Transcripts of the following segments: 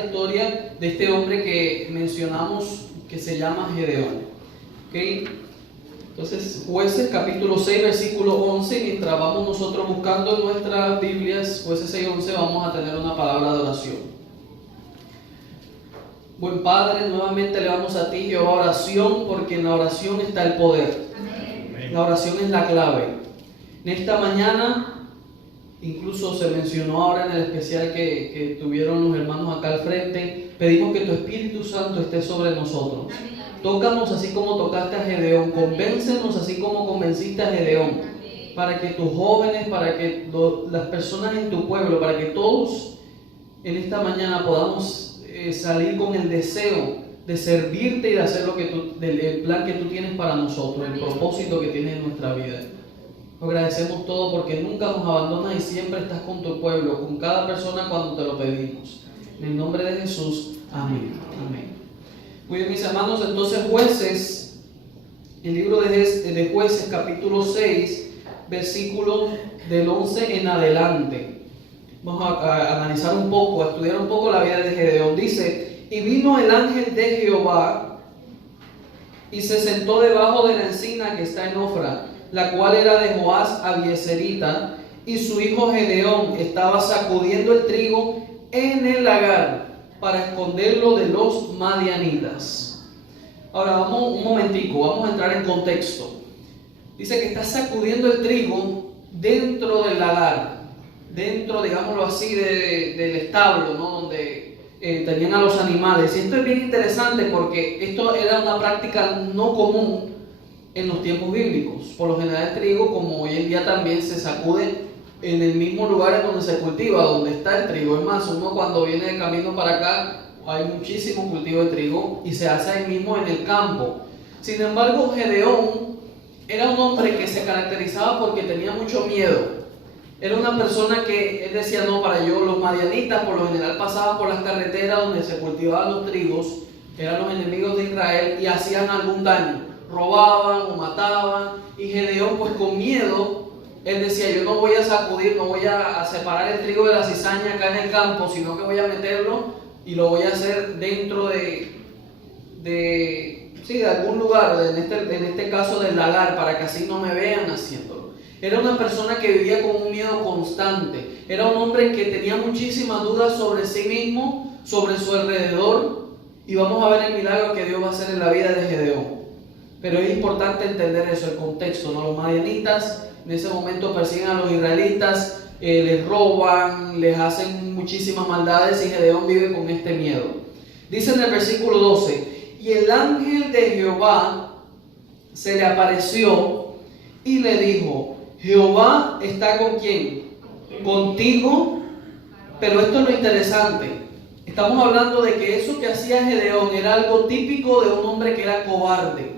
la historia de este hombre que mencionamos que se llama Gedeón. ¿Okay? Entonces, Jueces capítulo 6, versículo 11, mientras vamos nosotros buscando en nuestras Biblias, Jueces 6, 11, vamos a tener una palabra de oración. Buen Padre, nuevamente le vamos a ti, Jehová, oración, porque en la oración está el poder. Amén. La oración es la clave. En esta mañana, incluso se mencionó ahora en el especial que tuvieron los hermanos acá al frente, pedimos que tu Espíritu Santo esté sobre nosotros. Tócanos así como tocaste a Gedeón, convéncenos así como convenciste a Gedeón, para que tus jóvenes, para que las personas en tu pueblo, para que todos en esta mañana podamos salir con el deseo de servirte y de hacer el plan que tú tienes para nosotros, el propósito que tienes en nuestra vida. Agradecemos todo porque nunca nos abandonas y siempre estás con tu pueblo, con cada persona cuando te lo pedimos. En el nombre de Jesús, amén. Amén. Muy bien, mis hermanos, entonces Jueces, el libro de Jueces, capítulo 6, versículo del 11 en adelante. Vamos a analizar un poco, a estudiar un poco la vida de Gedeón. Dice: y vino el ángel de Jehová y se sentó debajo de la encina que está en Ofra, la cual era de Joás Abieserita, y su hijo Gedeón estaba sacudiendo el trigo en el lagar para esconderlo de los madianitas. Ahora vamos un momentico, vamos a entrar en contexto. Dice que está sacudiendo el trigo dentro del lagar, dentro, digámoslo así, del establo, ¿no? Donde tenían a los animales. Y esto es bien interesante porque esto era una práctica no común en los tiempos bíblicos. Por lo general el trigo, como hoy en día, también se sacude en el mismo lugar en donde se cultiva, donde está el trigo. Es más, uno cuando viene de camino para acá, hay muchísimo cultivo de trigo y se hace ahí mismo en el campo. Sin embargo, Gedeón era un hombre que se caracterizaba porque tenía mucho miedo. Era una persona que él decía: no, para yo, los madianitas por lo general pasaban por las carreteras donde se cultivaban los trigos, eran los enemigos de Israel y hacían algún daño, robaban o mataban. Y Gedeón, pues con miedo, él decía: yo no voy a sacudir, no voy a separar el trigo de la cizaña acá en el campo, sino que voy a meterlo y lo voy a hacer dentro de algún lugar, en este caso del lagar, para que así no me vean haciéndolo. Era una persona que vivía con un miedo constante. Era un hombre que tenía muchísimas dudas sobre sí mismo, sobre su alrededor. Y vamos a ver el milagro que Dios va a hacer en la vida de Gedeón. Pero es importante entender eso, el contexto, ¿no? Los madianitas en ese momento persiguen a los israelitas, les roban, les hacen muchísimas maldades y Gedeón vive con este miedo. Dice en el versículo 12: y el ángel de Jehová se le apareció y le dijo: Jehová está ¿con quién? Contigo. Pero esto es lo interesante. Estamos hablando de que eso que hacía Gedeón era algo típico de un hombre que era cobarde,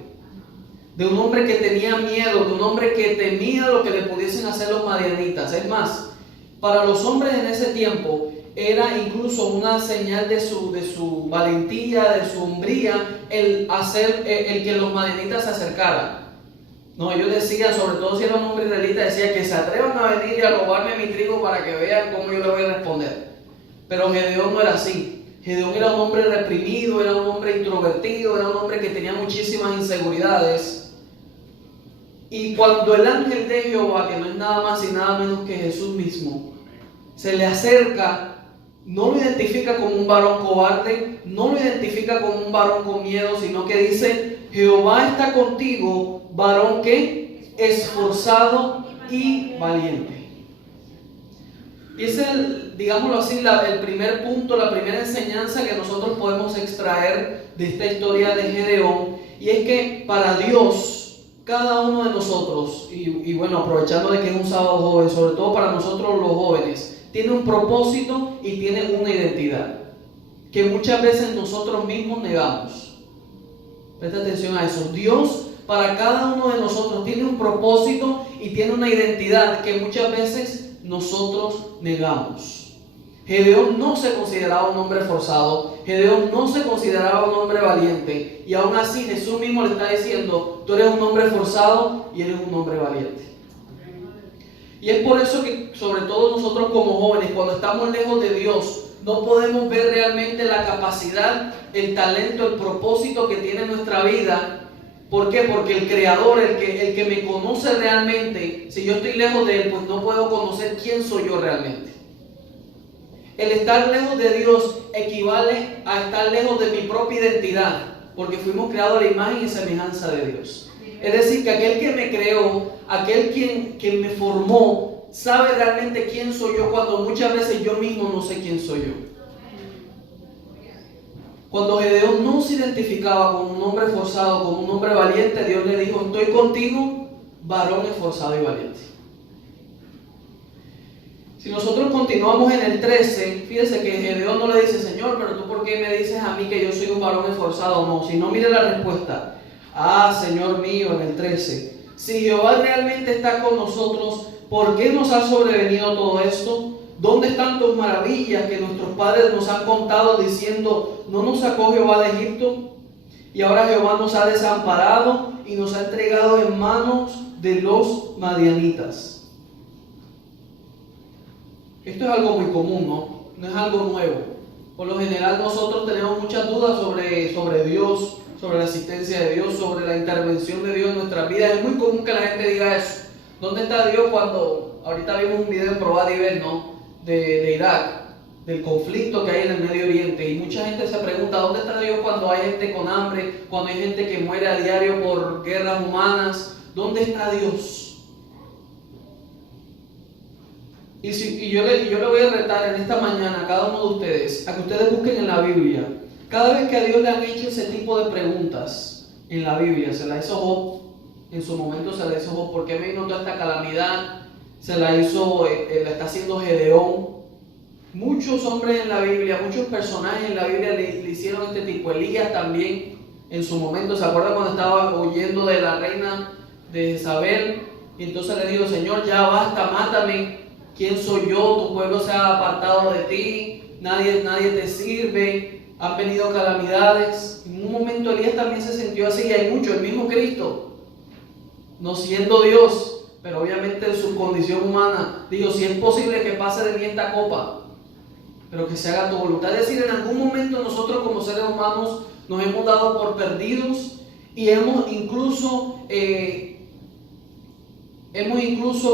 de un hombre que tenía miedo, de un hombre que temía lo que le pudiesen hacer los madianitas. Es más, para los hombres en ese tiempo era incluso una señal de su valentía, de su hombría, el que los madianitas se acercaran. No, ellos decían, sobre todo si era un hombre israelita, decía: que se atrevan a venir y a robarme mi trigo para que vean cómo yo le voy a responder. Pero Gedeón no era así. Gedeón era un hombre reprimido, era un hombre introvertido, era un hombre que tenía muchísimas inseguridades. Y cuando el ángel de Jehová, que no es nada más y nada menos que Jesús mismo, se le acerca, no lo identifica como un varón cobarde, no lo identifica como un varón con miedo, sino que dice: Jehová está contigo, varón que esforzado y valiente. Y ese es, digámoslo así, el primer punto, la primera enseñanza que nosotros podemos extraer de esta historia de Gedeón. Y es que para Dios, cada uno de nosotros, y bueno, aprovechando de que es un sábado joven, sobre todo para nosotros los jóvenes, tiene un propósito y tiene una identidad que muchas veces nosotros mismos negamos. Presta atención a eso. Dios, para cada uno de nosotros, tiene un propósito y tiene una identidad que muchas veces nosotros negamos. Gedeón no se consideraba un hombre forzado, Gedeón no se consideraba un hombre valiente, y aún así Jesús mismo le está diciendo: tú eres un hombre forzado y eres un hombre valiente. Y es por eso que, sobre todo nosotros como jóvenes, cuando estamos lejos de Dios, no podemos ver realmente la capacidad, el talento, el propósito que tiene nuestra vida. ¿Por qué? Porque el Creador, el que me conoce realmente, si yo estoy lejos de Él, pues no puedo conocer quién soy yo realmente. El estar lejos de Dios equivale a estar lejos de mi propia identidad, porque fuimos creados a la imagen y semejanza de Dios. Es decir, que aquel que me creó, aquel quien me formó, sabe realmente quién soy yo, cuando muchas veces yo mismo no sé quién soy yo. Cuando Gedeón no se identificaba como un hombre esforzado, como un hombre valiente, Dios le dijo: estoy contigo, varón esforzado y valiente. Si nosotros continuamos en el 13, fíjese que Gedeón no le dice: Señor, pero tú ¿por qué me dices a mí que yo soy un varón esforzado? No, si no, mire la respuesta. Señor mío, en el 13, si Jehová realmente está con nosotros, ¿por qué nos ha sobrevenido todo esto? ¿Dónde están tus maravillas que nuestros padres nos han contado diciendo: ¿no nos sacó Jehová de Egipto? Y ahora Jehová nos ha desamparado y nos ha entregado en manos de los madianitas. Esto es algo muy común, ¿no? No es algo nuevo. Por lo general nosotros tenemos muchas dudas sobre Dios, sobre la existencia de Dios, sobre la intervención de Dios en nuestras vidas. Es muy común que la gente diga eso. ¿Dónde está Dios cuando... Ahorita vimos un video en Probar y Ver, ¿no? De Irak, del conflicto que hay en el Medio Oriente, y mucha gente se pregunta: ¿dónde está Dios cuando hay gente con hambre, cuando hay gente que muere a diario por guerras humanas? ¿Dónde está Dios? Y yo le voy a retar en esta mañana a cada uno de ustedes a que ustedes busquen en la Biblia. Cada vez que a Dios le han hecho ese tipo de preguntas en la Biblia, se la hizo Job, en su momento se la hizo Job: ¿por qué me vino toda esta calamidad? Se la hizo, la está haciendo Gedeón. Muchos hombres en la Biblia, muchos personajes en la Biblia le hicieron este tipo. Elías también, en su momento, ¿se acuerdan cuando estaba huyendo de la reina de Jezabel? Y entonces le dijo: Señor, ya basta, mátame. ¿Quién soy yo? Tu pueblo se ha apartado de ti, nadie te sirve, han venido calamidades. En un momento Elías también se sintió así, y hay mucho, el mismo Cristo, no siendo Dios, pero obviamente en su condición humana, dijo: si es posible que pase de mí esta copa, pero que se haga tu voluntad. Es decir, en algún momento nosotros como seres humanos nos hemos dado por perdidos y hemos incluso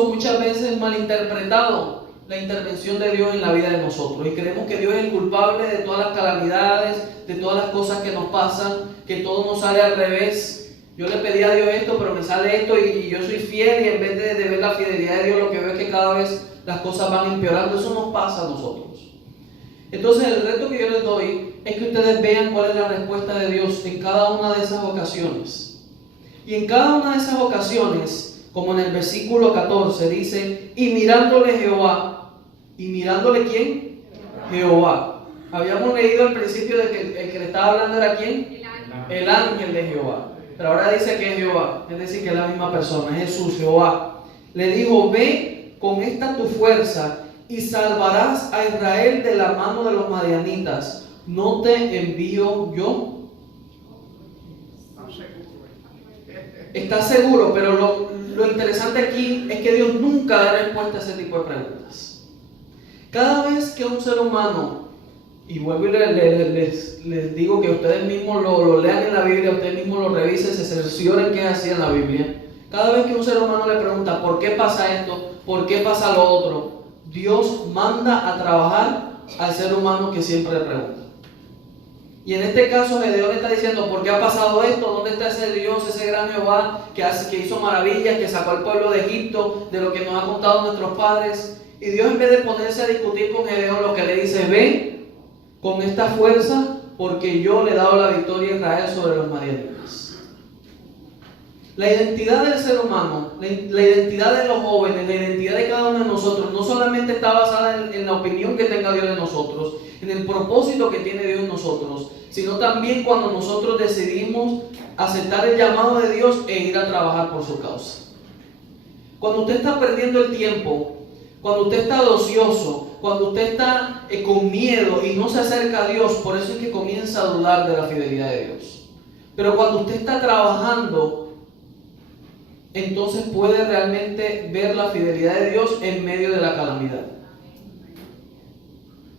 muchas veces malinterpretado la intervención de Dios en la vida de nosotros, y creemos que Dios es el culpable de todas las calamidades, de todas las cosas que nos pasan, que todo nos sale al revés. Yo le pedí a Dios esto, pero me sale esto, y yo soy fiel, y en vez de ver la fidelidad de Dios, lo que veo es que cada vez las cosas van empeorando. Eso nos pasa a nosotros. Entonces el reto que yo les doy es que ustedes vean cuál es la respuesta de Dios en cada una de esas ocasiones. Y en cada una de esas ocasiones, como en el versículo 14 dice: y mirándole Jehová. ¿Y mirándole quién? Jehová. Habíamos leído al principio de que el que le estaba hablando era ¿quién? El ángel de Jehová. Pero ahora dice que es Jehová, es decir, que es la misma persona, es Jesús, Jehová. Le dijo: ve con esta tu fuerza y salvarás a Israel de la mano de los madianitas. ¿No te envío yo? ¿Estás seguro? Pero lo interesante aquí es que Dios nunca da respuesta a ese tipo de preguntas. Cada vez que un ser humano, y vuelvo y les digo que ustedes mismos lo lean en la Biblia, ustedes mismos lo revisen, se cercioren que es así en la Biblia. Cada vez que un ser humano le pregunta: ¿por qué pasa esto? ¿Por qué pasa lo otro? Dios manda a trabajar al ser humano que siempre le pregunta. Y en este caso Gedeón está diciendo: ¿por qué ha pasado esto? ¿Dónde está ese Dios, ese gran Jehová que hizo maravillas, que sacó al pueblo de Egipto, de lo que nos ha contado nuestros padres? Y Dios, en vez de ponerse a discutir con Gedeón, lo que le dice: ven con esta fuerza, porque yo le he dado la victoria a Israel sobre los madianitas. La identidad del ser humano, la identidad de los jóvenes, la identidad de cada uno de nosotros, no solamente está basada en la opinión que tenga Dios de nosotros, en el propósito que tiene Dios en nosotros, sino también cuando nosotros decidimos aceptar el llamado de Dios e ir a trabajar por su causa. Cuando usted está perdiendo el tiempo, cuando usted está ocioso, cuando usted está con miedo y no se acerca a Dios, por eso es que comienza a dudar de la fidelidad de Dios. Pero cuando usted está trabajando, entonces puede realmente ver la fidelidad de Dios en medio de la calamidad.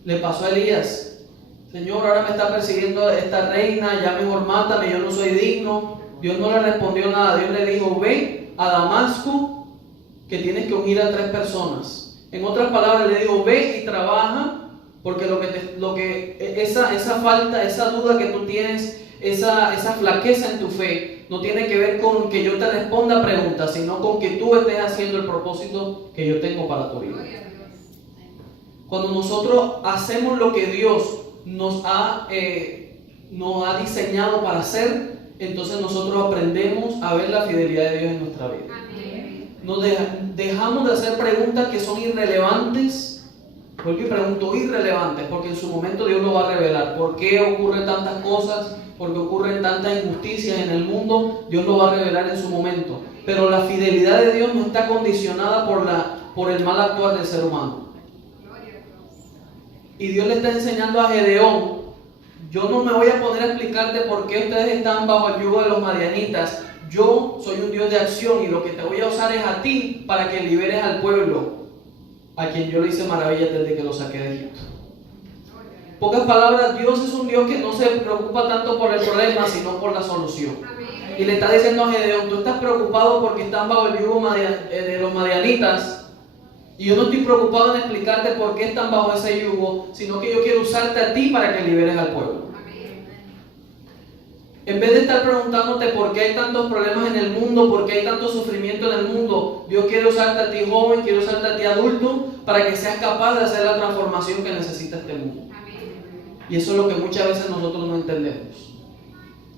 Le pasó a Elías. Señor, ahora me está persiguiendo esta reina, ya mejor mátame, yo no soy digno. Dios no le respondió nada. Dios le dijo, ve a Damasco, que tienes que unir a 3 personas. En otras palabras, le dijo, ve y trabaja, porque esa falta, esa duda que tú tienes, esa flaqueza en tu fe, no tiene que ver con que yo te responda preguntas, sino con que tú estés haciendo el propósito que yo tengo para tu vida. Cuando nosotros hacemos lo que Dios nos ha diseñado para hacer, entonces nosotros aprendemos a ver la fidelidad de Dios en nuestra vida. Nos dejamos de hacer preguntas que son irrelevantes. ¿Por qué pregunto irrelevantes? Porque en su momento Dios lo va a revelar. ¿Por qué ocurren tantas cosas? ¿Por qué ocurren tantas injusticias en el mundo? Dios lo va a revelar en su momento. Pero la fidelidad de Dios no está condicionada por el mal actuar del ser humano. Y Dios le está enseñando a Gedeón, yo no me voy a poner a explicarte por qué ustedes están bajo el yugo de los madianitas. Yo soy un Dios de acción y lo que te voy a usar es a ti para que liberes al pueblo, a quien yo le hice maravillas desde que lo saqué de Egipto. En pocas palabras, Dios es un Dios que no se preocupa tanto por el problema, sino por la solución. Y le está diciendo a Gedeón, tú estás preocupado porque están bajo el yugo de los madianitas. Y yo no estoy preocupado en explicarte por qué están bajo ese yugo, sino que yo quiero usarte a ti para que liberes al pueblo. En vez de estar preguntándote por qué hay tantos problemas en el mundo, por qué hay tanto sufrimiento en el mundo, Dios quiere usarte a ti joven, quiere usarte a ti adulto, para que seas capaz de hacer la transformación que necesita este mundo. Y eso es lo que muchas veces nosotros no entendemos.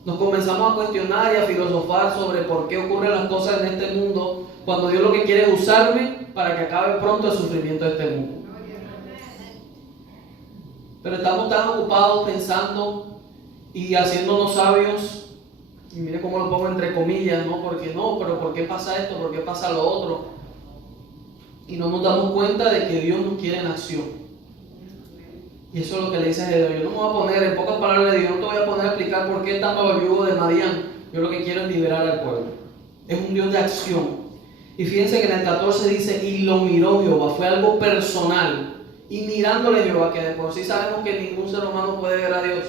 Nos comenzamos a cuestionar y a filosofar sobre por qué ocurren las cosas en este mundo, cuando Dios lo que quiere es usarme para que acabe pronto el sufrimiento de este mundo. Pero estamos tan ocupados pensando y haciéndonos sabios, y mire cómo lo pongo entre comillas, ¿no? Porque no, pero ¿por qué pasa esto? ¿Por qué pasa lo otro? Y no nos damos cuenta de que Dios nos quiere en acción. Y eso es lo que le dice a Gedeón. Yo no me voy a poner, en pocas palabras le digo, no te voy a poner a explicar por qué están bajo el yugo de Madián. Yo lo que quiero es liberar al pueblo. Es un Dios de acción. Y fíjense que en el 14 dice, y lo miró Jehová, fue algo personal. Y mirándole Jehová, que de por sí sabemos que ningún ser humano puede ver a Dios.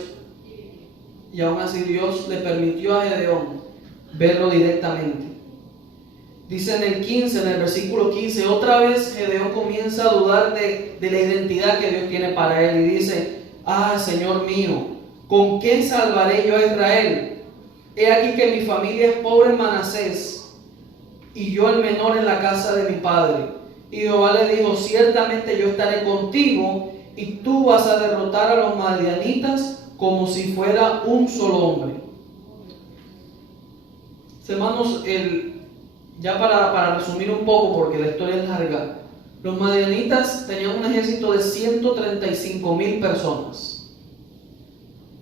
Y aún así Dios le permitió a Gedeón verlo directamente. Dice en el 15, en el versículo 15, otra vez Gedeón comienza a dudar de la identidad que Dios tiene para él. Y dice, Señor mío, ¿con qué salvaré yo a Israel? He aquí que mi familia es pobre en Manasés, y yo el menor en la casa de mi padre. Y Jehová le dijo, ciertamente yo estaré contigo, y tú vas a derrotar a los madianitas como si fuera un solo hombre. Hermanos, ya para resumir un poco, porque la historia es larga, los madianitas tenían un ejército de 135,000 personas.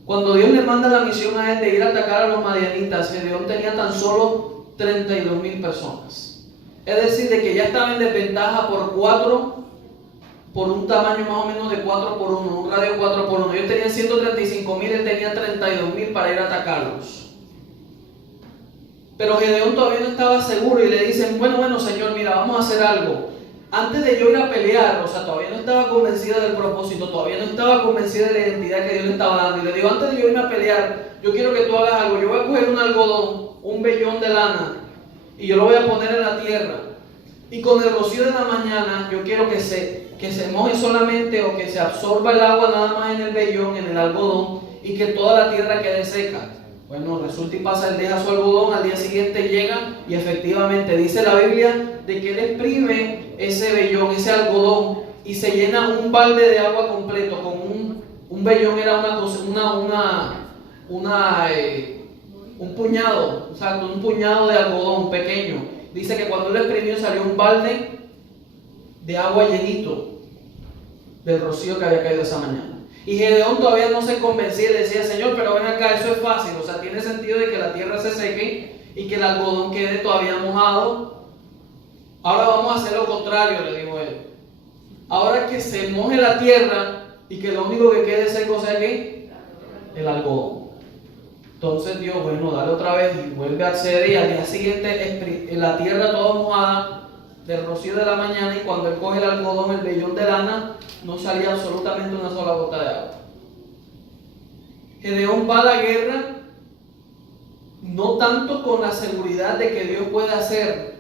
Cuando Dios le manda la misión a él de ir a atacar a los madianitas, Gedeón tenía tan solo 32,000 personas. Es decir, de que ya estaba en desventaja por un tamaño más o menos de 4 por 1, un radio 4 por 1. Ellos tenían 135,000, él tenía 32,000 para ir a atacarlos. Pero Gedeón todavía no estaba seguro y le dicen, bueno Señor, mira, vamos a hacer algo. Antes de yo ir a pelear, todavía no estaba convencida del propósito, todavía no estaba convencida de la identidad que Dios le estaba dando. Y le digo, antes de yo irme a pelear, yo quiero que tú hagas algo. Yo voy a coger un algodón, un vellón de lana, y yo lo voy a poner en la tierra. Y con el rocío de la mañana, yo quiero que se moje solamente o que se absorba el agua nada más en el vellón, en el algodón, y que toda la tierra quede seca. Bueno, resulta y pasa, él deja su algodón, al día siguiente llega y efectivamente dice la Biblia de que él exprime ese vellón, ese algodón, y se llena un balde de agua completo. Con un vellón era un puñado, exacto, un puñado de algodón pequeño. Dice que cuando él exprimió salió un balde de agua llenito del rocío que había caído esa mañana. Y Gedeón todavía no se convencía y decía, Señor, pero ven acá, eso es fácil. O sea, tiene sentido de que la tierra se seque y que el algodón quede todavía mojado. Ahora vamos a hacer lo contrario, le dijo él. Ahora que se moje la tierra y que lo único que quede seco sea ¿qué? El algodón. Entonces Dios, bueno, dale otra vez y vuelve a acceder, y al día siguiente la tierra toda mojada del rocío de la mañana, y cuando él coge el algodón, el vellón de lana, no salía absolutamente una sola gota de agua. Gedeón va a la guerra no tanto con la seguridad de que Dios puede hacer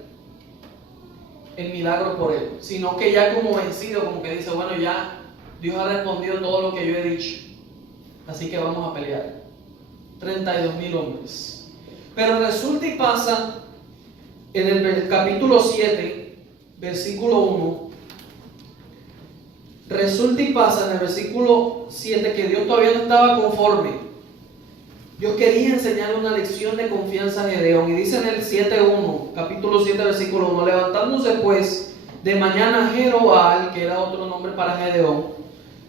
el milagro por él, sino que ya como vencido, como que dice, bueno, ya Dios ha respondido todo lo que yo he dicho, así que vamos a pelear. 32,000 hombres. Pero resulta y pasa en el capítulo 7, versículo 1, resulta y pasa en el versículo 7 que Dios todavía no estaba conforme. Dios quería enseñarle una lección de confianza a Gedeón, y dice en el 7:1, capítulo 7, versículo 1, levantándose pues de mañana Jerobaal, que era otro nombre para Gedeón,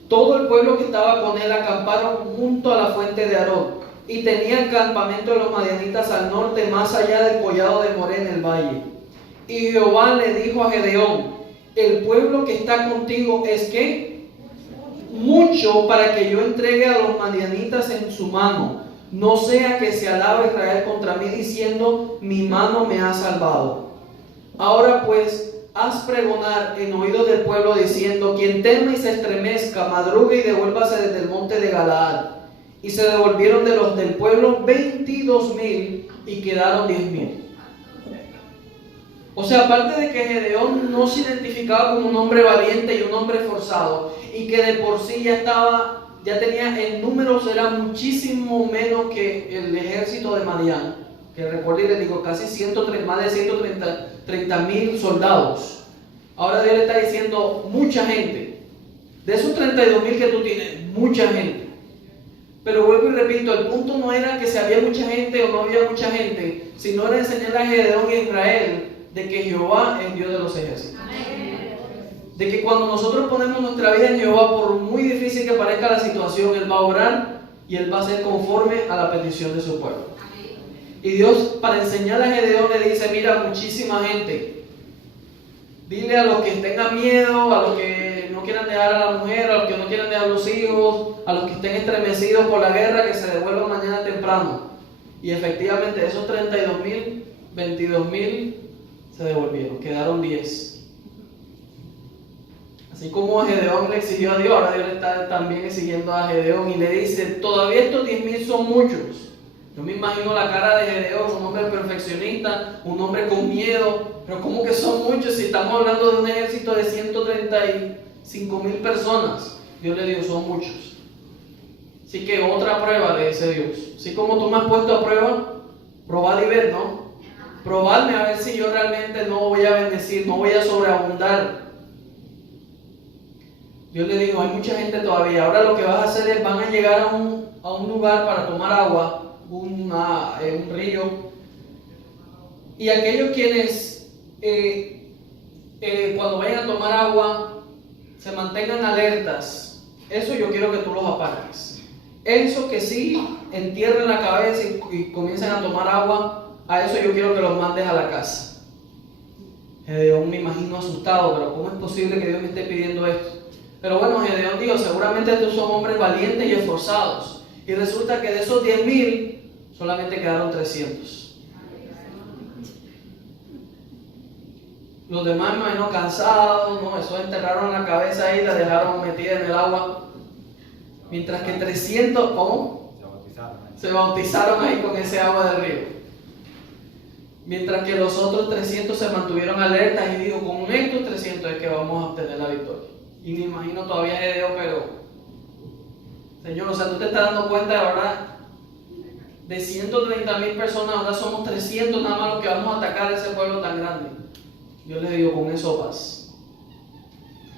todo el pueblo que estaba con él acamparon junto a la fuente de Arod, y tenía el campamento de los madianitas al norte, más allá del collado de Moré en el valle. Y Jehová le dijo a Gedeón, el pueblo que está contigo es ¿qué? Mucho, para que yo entregue a los madianitas en su mano, no sea que se alabe Israel contra mí diciendo, mi mano me ha salvado. Ahora pues, haz pregonar en oídos del pueblo diciendo, quien teme y se estremezca, madrugue y devuélvase desde el monte de Galaad. Y se devolvieron de los del pueblo 22,000 y quedaron 10,000. O sea, aparte de que Gedeón no se identificaba como un hombre valiente y un hombre esforzado, y que de por sí ya tenía en números, era muchísimo menos que el ejército de Madián, que recuerden, les digo, casi más de 130,000 soldados. Ahora Dios le está diciendo, mucha gente, de esos 32,000 que tú tienes, mucha gente. Pero vuelvo y repito, el punto no era que si había mucha gente o no había mucha gente, sino era enseñar a Gedeón y a Israel de que Jehová es Dios de los ejércitos. De que cuando nosotros ponemos nuestra vida en Jehová, por muy difícil que parezca la situación, Él va a obrar y Él va a ser conforme a la petición de su pueblo. Y Dios, para enseñar a Gedeón, le dice, mira, muchísima gente, dile a los que tengan miedo, a los que no quieran dejar a la mujer, a los que no quieran dejar a los hijos, a los que estén estremecidos por la guerra, que se devuelvan mañana temprano. Y efectivamente, de esos 32,000, 22,000 se devolvieron, quedaron 10. Así como a Gedeón le exigió a Dios, ahora Dios le está también exigiendo a Gedeón y le dice, todavía estos 10,000 son muchos. Yo me imagino la cara de Gedeón, un hombre perfeccionista, un hombre con miedo, pero ¿cómo que son muchos si estamos hablando de un ejército de 135,000 personas? Dios le dijo, son muchos. Así que otra prueba, le dice Dios. Así como tú me has puesto a prueba, probad y ver, ¿no? Probarme a ver si yo realmente no voy a bendecir, no voy a sobreabundar. Dios le dijo, hay mucha gente todavía. Ahora lo que vas a hacer es, van a llegar a un lugar para tomar agua, un río. Y aquellos quienes cuando vayan a tomar agua se mantengan alertas. Eso yo quiero que tú los apartes. Eso que sí entierren la cabeza y comiencen a tomar agua, a eso yo quiero que los mandes a la casa. Gedeón me imagino asustado, pero ¿cómo es posible que Dios me esté pidiendo esto? Pero bueno, Gedeón dijo, seguramente estos son hombres valientes y esforzados. Y resulta que de esos 10,000, solamente quedaron 300. Los demás, me imagino, cansados, ¿no? Eso enterraron la cabeza ahí y la dejaron metida en el agua. Mientras que 300, ¿cómo? Se bautizaron ahí con ese agua del río. Mientras que los otros 300 se mantuvieron alertas y dijo, con estos 300 es que vamos a obtener la victoria. Y me imagino todavía Gedeón, pero Señor, o sea, tú te estás dando cuenta de verdad, de 130,000 personas, ahora somos 300 nada más los que vamos a atacar a ese pueblo tan grande. Yo le digo, con eso vas.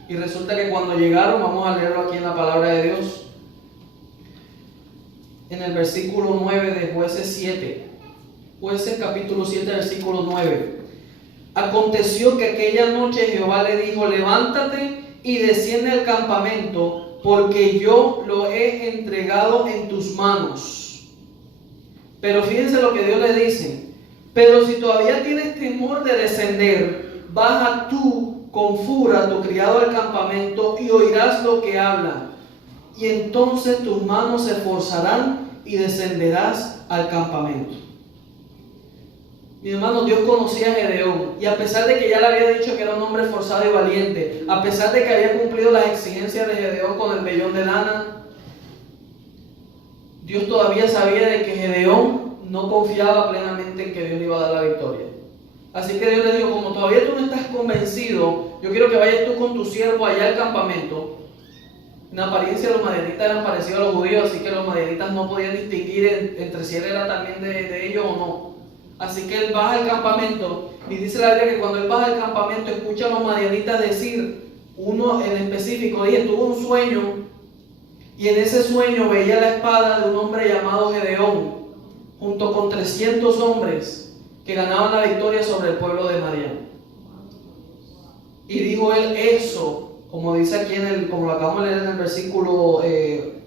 Y resulta que cuando llegaron, vamos a leerlo aquí en la palabra de Dios, en el versículo 9 de Jueces 7. Jueces capítulo 7, versículo 9. Aconteció que aquella noche Jehová le dijo, levántate y desciende al campamento, porque yo lo he entregado en tus manos. Pero fíjense lo que Dios le dice, pero si todavía tienes temor de descender, baja tú con fura tu criado al campamento y oirás lo que habla. Y entonces tus manos se esforzarán y descenderás al campamento. Mi hermano, Dios conocía a Gedeón, y a pesar de que ya le había dicho que era un hombre esforzado y valiente, a pesar de que había cumplido las exigencias de Gedeón con el vellón de lana, Dios todavía sabía de que Gedeón no confiaba plenamente en que Dios le iba a dar la victoria. Así que Dios le dijo, como todavía tú no estás convencido, yo quiero que vayas tú con tu siervo allá al campamento. En apariencia los madianitas eran parecidos a los judíos, así que los madianitas no podían distinguir entre si él era también de ellos o no. Así que él baja al campamento, y dice la Biblia que cuando él baja al campamento escucha a los madianitas decir, uno en específico, dije, tuvo un sueño, y en ese sueño veía la espada de un hombre llamado Gedeón, junto con 300 hombres que ganaban la victoria sobre el pueblo de Madián. Y dijo él, eso, como dice aquí como lo acabamos de leer en el versículo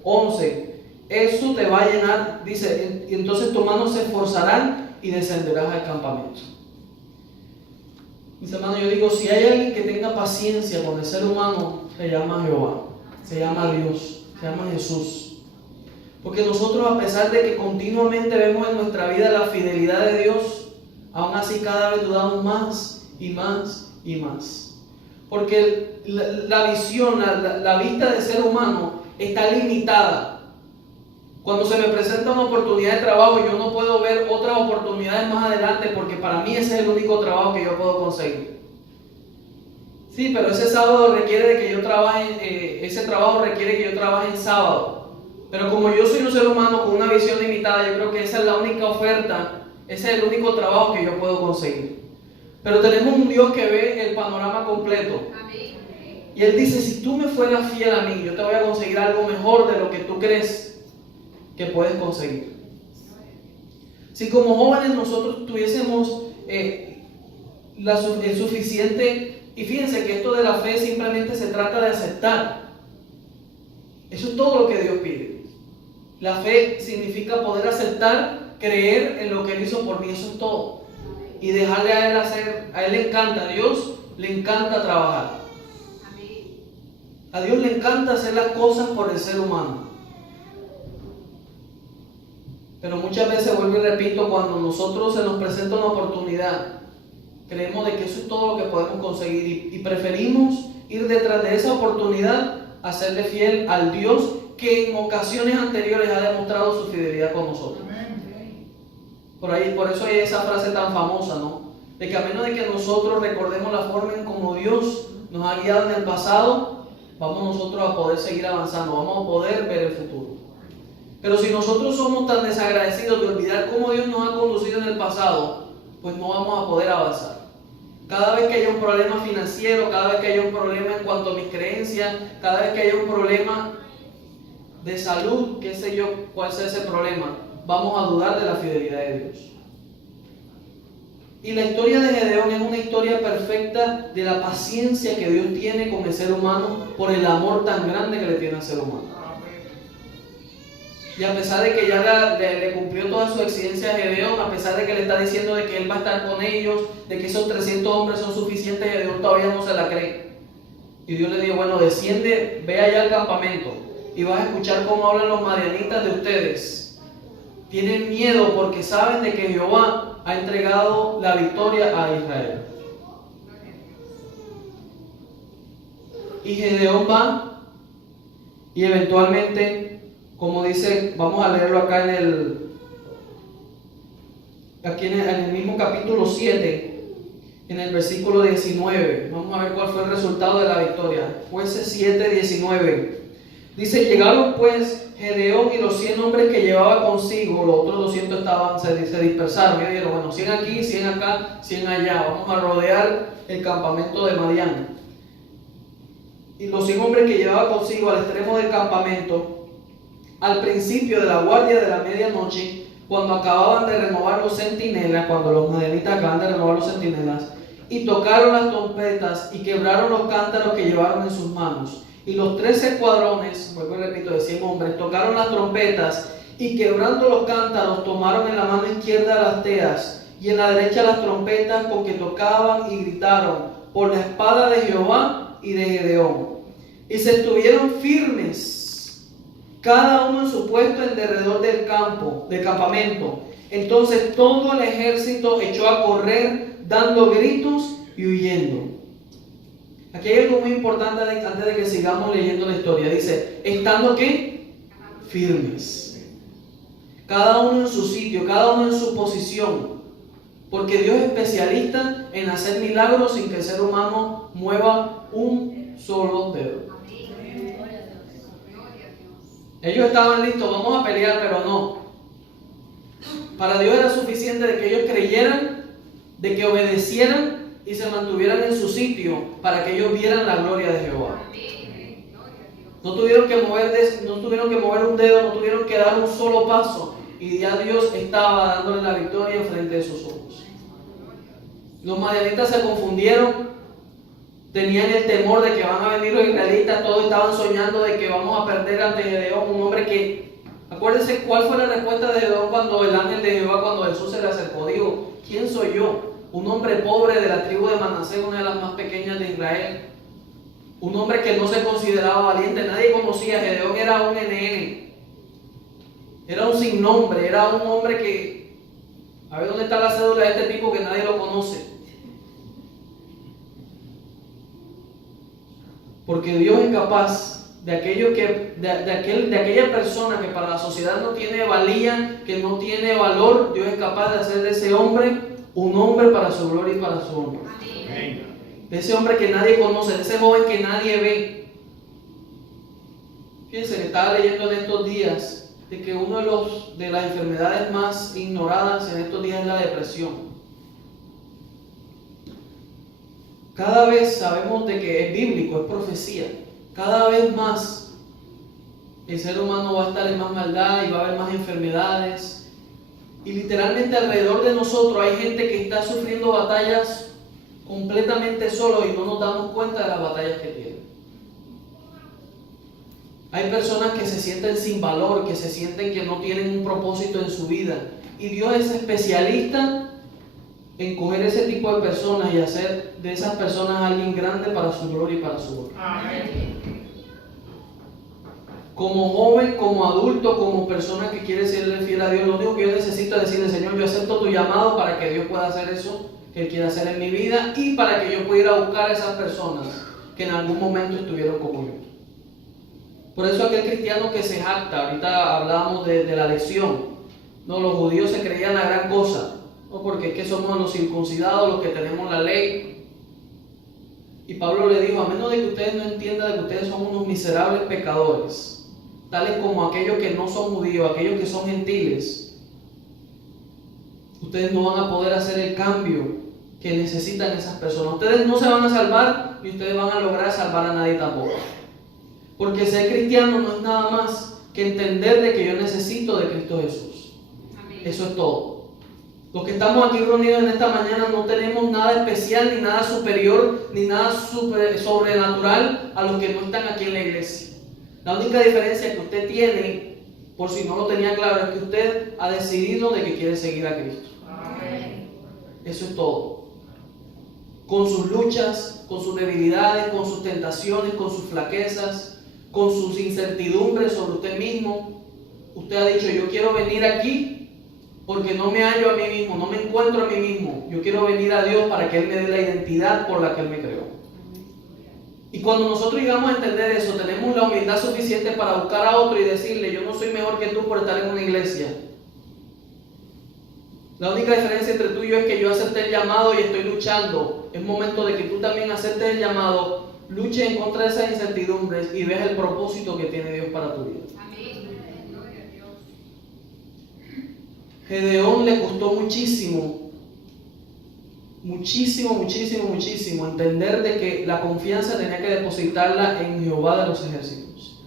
11, eso te va a llenar, dice, y entonces tus manos se esforzarán y descenderás al campamento. Mis hermanos, yo digo, si hay alguien que tenga paciencia con el ser humano, se llama Jehová, se llama Dios, se llama Jesús. Porque nosotros, a pesar de que continuamente vemos en nuestra vida la fidelidad de Dios, aún así cada vez dudamos más y más y más. Porque la visión, la vista del ser humano está limitada. Cuando se me presenta una oportunidad de trabajo, yo no puedo ver otras oportunidades más adelante porque para mí ese es el único trabajo que yo puedo conseguir. Sí, pero ese sábado requiere de que yo trabaje, ese trabajo requiere que yo trabaje en sábado. Pero como yo soy un ser humano con una visión limitada, yo creo que esa es la única oferta, ese es el único trabajo que yo puedo conseguir. Pero tenemos un Dios que ve el panorama completo. Y Él dice, si tú me fueras fiel a mí, yo te voy a conseguir algo mejor de lo que tú crees que puedes conseguir. Si como jóvenes nosotros tuviésemos el suficiente, y fíjense que esto de la fe simplemente se trata de aceptar. Eso es todo lo que Dios pide. La fe significa poder aceptar, creer en lo que Él hizo por mí, eso es todo. Y dejarle a Él hacer, a Él le encanta, a Dios le encanta trabajar. A Dios le encanta hacer las cosas por el ser humano. Pero muchas veces, vuelvo y repito, cuando nosotros se nos presenta una oportunidad, creemos de que eso es todo lo que podemos conseguir y preferimos ir detrás de esa oportunidad a serle fiel al Dios que en ocasiones anteriores ha demostrado su fidelidad con nosotros. Por eso hay esa frase tan famosa, ¿no? De que a menos de que nosotros recordemos la forma en cómo Dios nos ha guiado en el pasado, vamos nosotros a poder seguir avanzando, vamos a poder ver el futuro. Pero si nosotros somos tan desagradecidos de olvidar cómo Dios nos ha conducido en el pasado, pues no vamos a poder avanzar. Cada vez que haya un problema financiero, cada vez que haya un problema en cuanto a mis creencias, cada vez que haya un problema de salud, qué sé yo, cuál sea ese problema, vamos a dudar de la fidelidad de Dios. Y la historia de Gedeón es una historia perfecta de la paciencia que Dios tiene con el ser humano por el amor tan grande que le tiene al ser humano. Y a pesar de que ya le cumplió toda su exigencia a Gedeón, a pesar de que le está diciendo de que él va a estar con ellos, de que esos 300 hombres son suficientes, Gedeón todavía no se la cree. Y Dios le dijo, bueno, desciende, ve allá al campamento y vas a escuchar cómo hablan los madianitas de ustedes. Tienen miedo porque saben de que Jehová ha entregado la victoria a Israel. Y Gedeón va y eventualmente, como dice, vamos a leerlo acá en el mismo capítulo 7, en el versículo 19. Vamos a ver cuál fue el resultado de la victoria. Jueces 7, 19. Dice, llegaron pues Gedeón y los 100 hombres que llevaba consigo, los otros 200 se dispersaron. Y dijeron, bueno, 100 aquí, 100 acá, 100 allá. Vamos a rodear el campamento de Madián. Y los 100 hombres que llevaba consigo al extremo del campamento, al principio de la guardia de la medianoche, cuando acababan de renovar los centinelas, cuando los madianitas acaban de renovar los centinelas, y tocaron las trompetas y quebraron los cántaros que llevaron en sus manos. Y los 13 escuadrones, vuelvo y repito, de 100 hombres, tocaron las trompetas y quebrando los cántaros, tomaron en la mano izquierda las teas y en la derecha las trompetas con que tocaban y gritaron por la espada de Jehová y de Gedeón. Y se estuvieron firmes cada uno en su puesto en derredor del campamento. Entonces todo el ejército echó a correr, dando gritos y huyendo. Aquí hay algo muy importante antes de que sigamos leyendo la historia. Dice, estando ¿qué? Firmes. Cada uno en su sitio, cada uno en su posición. Porque Dios es especialista en hacer milagros sin que el ser humano mueva un solo dedo. Ellos estaban listos, vamos a pelear, pero no. Para Dios era suficiente de que ellos creyeran, de que obedecieran y se mantuvieran en su sitio para que ellos vieran la gloria de Jehová. No tuvieron que mover un dedo, no tuvieron que dar un solo paso, y ya Dios estaba dándole la victoria enfrente de sus ojos. Los madianitas se confundieron, tenían el temor de que van a venir los israelitas, todos estaban soñando de que vamos a perder ante Gedeón, un hombre que, acuérdense cuál fue la respuesta de Gedeón cuando el ángel de Jehová, cuando Jesús se le acercó, dijo, ¿quién soy yo? Un hombre pobre de la tribu de Manasés, una de las más pequeñas de Israel. Un hombre que no se consideraba valiente, nadie conocía. Gedeón era un NN. Era un sin nombre, era un hombre que... A ver dónde está la cédula de este tipo que nadie lo conoce. Porque Dios es capaz de aquella persona que para la sociedad no tiene valía, que no tiene valor, Dios es capaz de hacer de ese hombre un hombre para su gloria y para su honra. De ese hombre que nadie conoce, de ese joven que nadie ve. Fíjense que estaba leyendo en estos días de que una de las enfermedades más ignoradas en estos días es la depresión. Cada vez sabemos de que es bíblico, es profecía. Cada vez más el ser humano va a estar en más maldad y va a haber más enfermedades. Y literalmente alrededor de nosotros hay gente que está sufriendo batallas completamente solo y no nos damos cuenta de las batallas que tienen. Hay personas que se sienten sin valor, que se sienten que no tienen un propósito en su vida. Y Dios es especialista en coger ese tipo de personas y hacer de esas personas alguien grande para su gloria y para su honra. Amén. Como joven, como adulto, como persona que quiere serle fiel a Dios, lo único que yo necesito es decirle, Señor, yo acepto tu llamado para que Dios pueda hacer eso que Él quiere hacer en mi vida y para que yo pueda ir a buscar a esas personas que en algún momento estuvieron como yo. Por eso aquel cristiano que se jacta, ahorita hablábamos de la lección, no, los judíos se creían la gran cosa, no, porque es que somos los circuncidados, los que tenemos la ley. Y Pablo le dijo, a menos de que ustedes no entiendan de que ustedes son unos miserables pecadores, tales como aquellos que no son judíos, aquellos que son gentiles, ustedes no van a poder hacer el cambio que necesitan esas personas. Ustedes no se van a salvar ni ustedes van a lograr salvar a nadie tampoco. Porque ser cristiano no es nada más que entender de que yo necesito de Cristo Jesús. Amén. Eso es todo. Los que estamos aquí reunidos en esta mañana no tenemos nada especial, ni nada superior, ni nada sobrenatural a los que no están aquí en la iglesia. La única diferencia que usted tiene, por si no lo tenía claro, es que usted ha decidido de que quiere seguir a Cristo. Amén. Eso es todo. Con sus luchas, con sus debilidades, con sus tentaciones, con sus flaquezas, con sus incertidumbres sobre usted mismo, usted ha dicho, yo quiero venir aquí porque no me hallo a mí mismo, no me encuentro a mí mismo. Yo quiero venir a Dios para que Él me dé la identidad por la que Él me creó. Y cuando nosotros llegamos a entender eso, tenemos la humildad suficiente para buscar a otro y decirle, yo no soy mejor que tú por estar en una iglesia. La única diferencia entre tú y yo es que yo acepté el llamado y estoy luchando. Es momento de que tú también aceptes el llamado, luches en contra de esas incertidumbres y veas el propósito que tiene Dios para tu vida. Amén. Gedeón le costó muchísimo entender de que la confianza tenía que depositarla en Jehová de los ejércitos.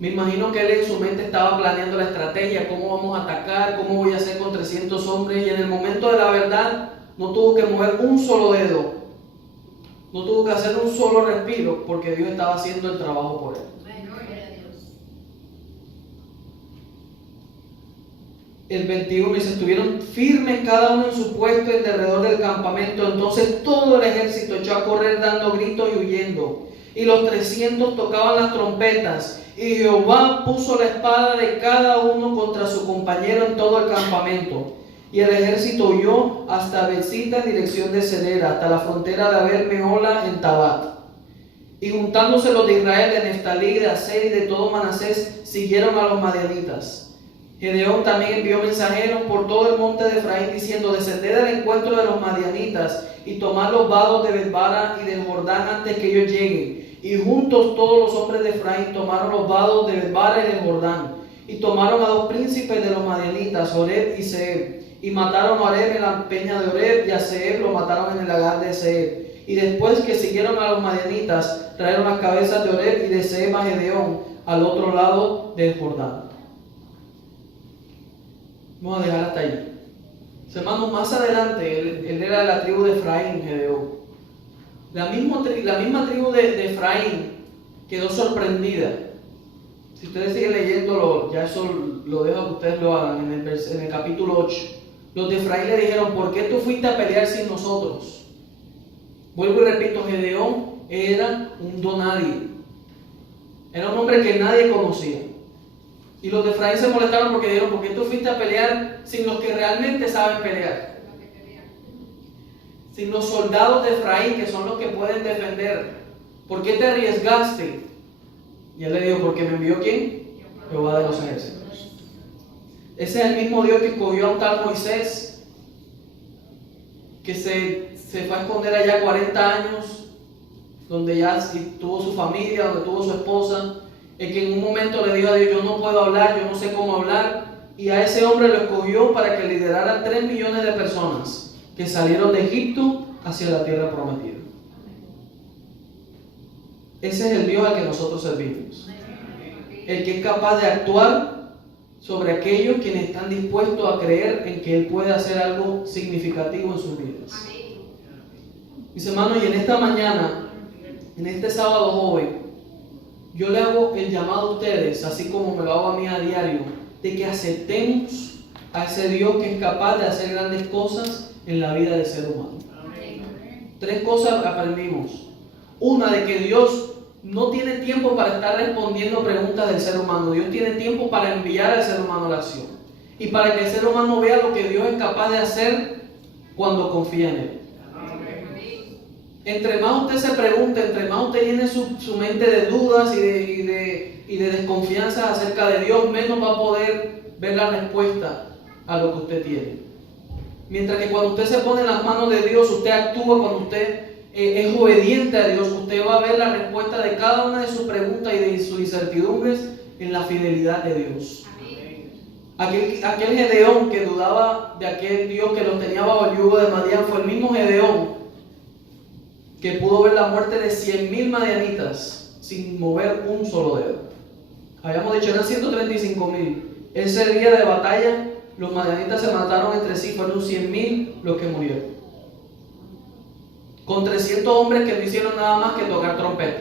Me imagino que él en su mente estaba planeando la estrategia, cómo vamos a atacar, cómo voy a hacer con 300 hombres, y en el momento de la verdad no tuvo que mover un solo dedo, no tuvo que hacer un solo respiro, porque Dios estaba haciendo el trabajo por él. El 21 dice, estuvieron firmes cada uno en su puesto en derredor del campamento. Entonces todo el ejército echó a correr dando gritos y huyendo. Y los 300 tocaban las trompetas Y Jehová puso la espada de cada uno contra su compañero en todo el campamento. Y el ejército huyó hasta Betzita en dirección de Cedera, hasta la frontera de Abel-Mehola en Tabat. Y juntándose los de Israel, de Neftalí, de Aser y de todo Manasés, siguieron a los madianitas. Gedeón también envió mensajeros por todo el monte de Efraín, diciendo: descended al encuentro de los madianitas y tomad los vados de Bet-bara y del Jordán antes que ellos lleguen. Y juntos todos los hombres de Efraín tomaron los vados de Bet-bara y del Jordán. Y tomaron a dos príncipes de los madianitas, Oreb y Zeeb. Y mataron a Oreb en la peña de Oreb, y a Zeeb lo mataron en el lagar de Zeeb. Y después que siguieron a los madianitas, trajeron las cabezas de Oreb y de Zeeb a Gedeón, al otro lado del Jordán. Vamos a dejar hasta ahí. Hermanos, más adelante, él era de la tribu de Efraín, Gedeón. La misma tribu de Efraín quedó sorprendida. Si ustedes siguen leyéndolo, ya eso lo dejo que ustedes lo hagan en el capítulo 8. Los de Efraín le dijeron: ¿por qué tú fuiste a pelear sin nosotros? Vuelvo y repito, Gedeón era un donadie. Era un hombre que nadie conocía. Y los de Efraín se molestaron porque dijeron: ¿por qué tú fuiste a pelear sin los que realmente saben pelear? Sin los soldados de Efraín, que son los que pueden defender. ¿Por qué te arriesgaste? Y él le dijo: ¿porque me envió quién? Jehová de los ejércitos. Ese es el mismo Dios que escogió a un tal Moisés, que se fue a esconder allá 40 años, donde ya tuvo su familia, donde tuvo su esposa. El que en un momento le dijo a Dios: yo no puedo hablar, yo no sé cómo hablar. Y a ese hombre lo escogió para que liderara 3 millones de personas que salieron de Egipto hacia la tierra prometida. Ese es el Dios al que nosotros servimos. El que es capaz de actuar sobre aquellos quienes están dispuestos a creer en que Él puede hacer algo significativo en sus vidas. Mis hermanos, y en esta mañana, en este sábado joven, yo le hago el llamado a ustedes, así como me lo hago a mí a diario, de que aceptemos a ese Dios que es capaz de hacer grandes cosas en la vida del ser humano. 3 cosas aprendimos. Una, de que Dios no tiene tiempo para estar respondiendo preguntas del ser humano. Dios tiene tiempo para enviar al ser humano a la acción. Y para que el ser humano vea lo que Dios es capaz de hacer cuando confía en Él. Entre más usted se pregunte, entre más usted llene su mente de dudas y de desconfianza acerca de Dios, menos va a poder ver la respuesta a lo que usted tiene. Mientras que cuando usted se pone en las manos de Dios, usted actúa, cuando usted es obediente a Dios, usted va a ver la respuesta de cada una de sus preguntas y de sus incertidumbres en la fidelidad de Dios. Aquel Gedeón que dudaba de aquel Dios que los tenía bajo el yugo de Madián fue el mismo Gedeón que pudo ver la muerte de 100,000 madianitas sin mover un solo dedo. Habíamos dicho, eran 135,000. Ese día de batalla, los madianitas se mataron entre sí, fueron 100,000 los que murieron. Con 300 hombres que no hicieron nada más que tocar trompeta.